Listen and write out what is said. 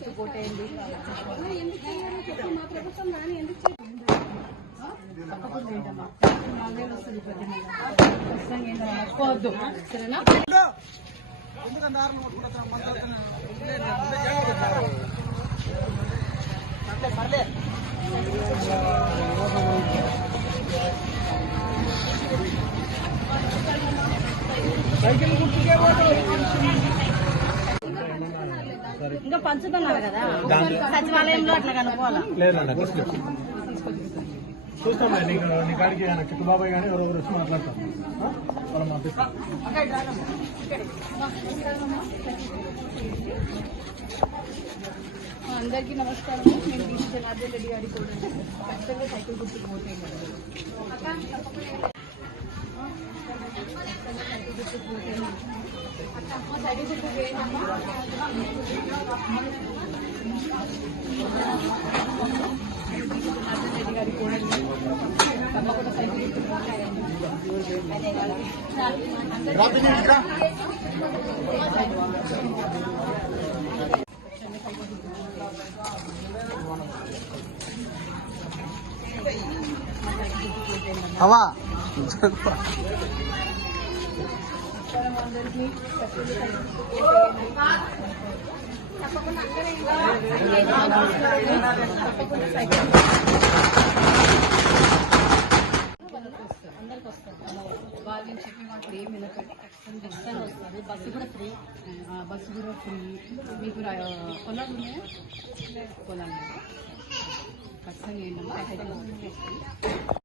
గుర్తు కోటేయండి తప్పకుండా ఏంటమ్మా నాలుగు వేలు వస్తుంది ప్రతి నెల ఖచ్చితంగా ఏంటమ్మా మర్చిపోవద్దు సరేనా ఇంకా పంచుతున్నారు కదా. సచివాలయంలో అట్లా కనుక్కోవాలా? చూస్తాం నీకు నీ కాడికి ఆయన చిట్టు బాబాయ్ కానీ ఎవరెవరు వచ్చి మాట్లాడతాం ఆ? మనం పంపిస్తాం. అందరికీ నమస్కారం నేను జనార్దన్ రెడ్డి గారి కూడా ఖచ్చితంగా సైకిల్ గుర్తుకు పోతే సైకిల్ గుర్తుకు పోతే సైకిల్ గుర్తుకు అందరికీ తప్పకుండా తప్పకుండా సైకిల్ అందరికి వస్తారు వాళ్ళు ఏం వినకండి ఖచ్చితంగా ఖచ్చితంగా వస్తారు బస్సు కూడా ఫ్రీ బస్సు కూడా ఫ్రీ మీకు పొలాలు ఉన్నాయా పొలాలు ఖచ్చితంగా ఏంటంటే